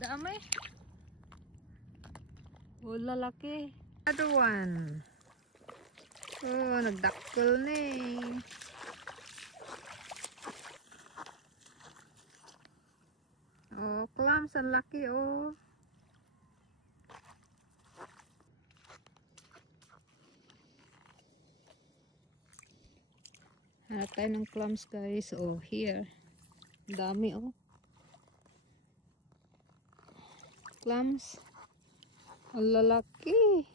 Dami. Oh, lalaki. Another one. Oh, nagdakkel na eh. Oh, clams, ang laki oh. Hanap tayo ng clams guys. Oh, here. Ang dami oh. Clams. Ang lalaki.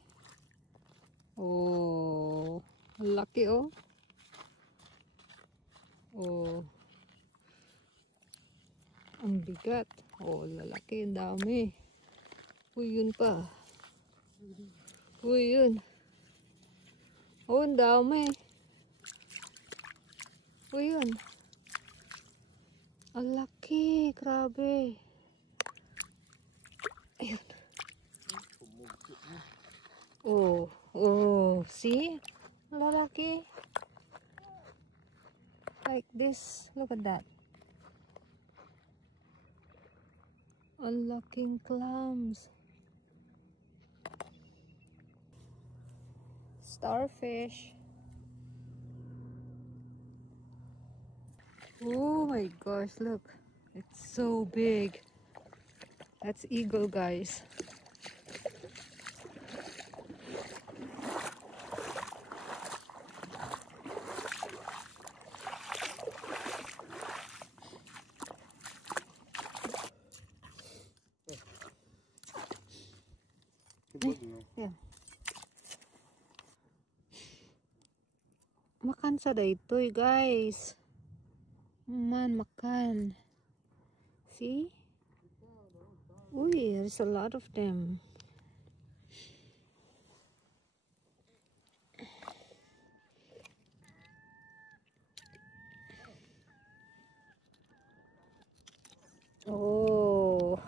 Oh, ang laki oh. Oh. Ang bigat. Oh, lalaki. Ang dami. Uy, yun pa. Uy, yun. Oh, ang dami. Uy, yun. Ang laki. Grabe. Ayun. Oh, oh, see? Lalaki. Like this. Look at that. Ang laking clams. Starfish. Oh my gosh, look. It's so big. That's eagle, guys. Yeah. Makan sa daytoy, guys. Man, makan. See? Uy, there's a lot of them. Oh.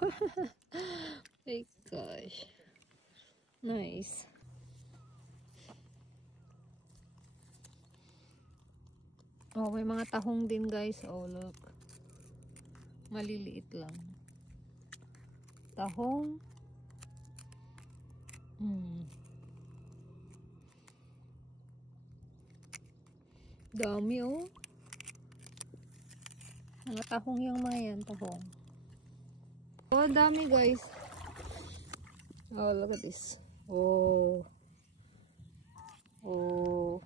My gosh. Nice. Oh, may mga tahong din guys. Oh, look. Maliliit lang. Tahong. Dami oh. Mga tahong yung mga yan. Tahong. Oh, dami guys. Oh, look at this. Oh. Oh.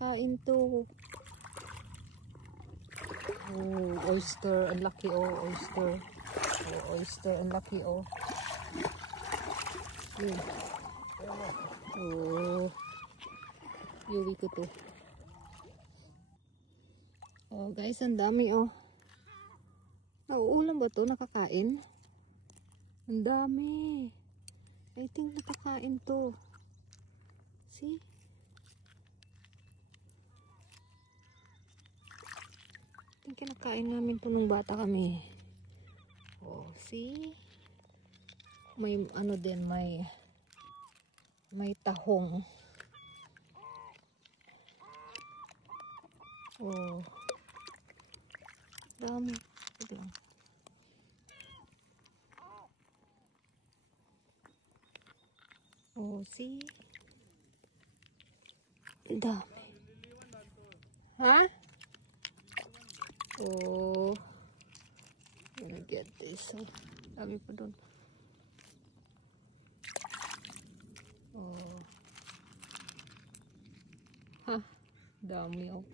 Nakakain to. Oh, oyster. Ang laki oh, oyster. Oh, oyster. Ang laki oh. Yun. Oh. Yuwi ko to. Oh, guys, ang dami oh. Nauulam ba to? Nakakain? Ang dami. I think nakakain to. See? I think kinakain namin to nung bata kami. Oh, see? May ano din, may tahong. Oh. Dami. Ito lang. Oh, see? Dami. Huh? Oh. Gonna get this. Oh. Dami pa dun. Oh. Ha. Dami oh.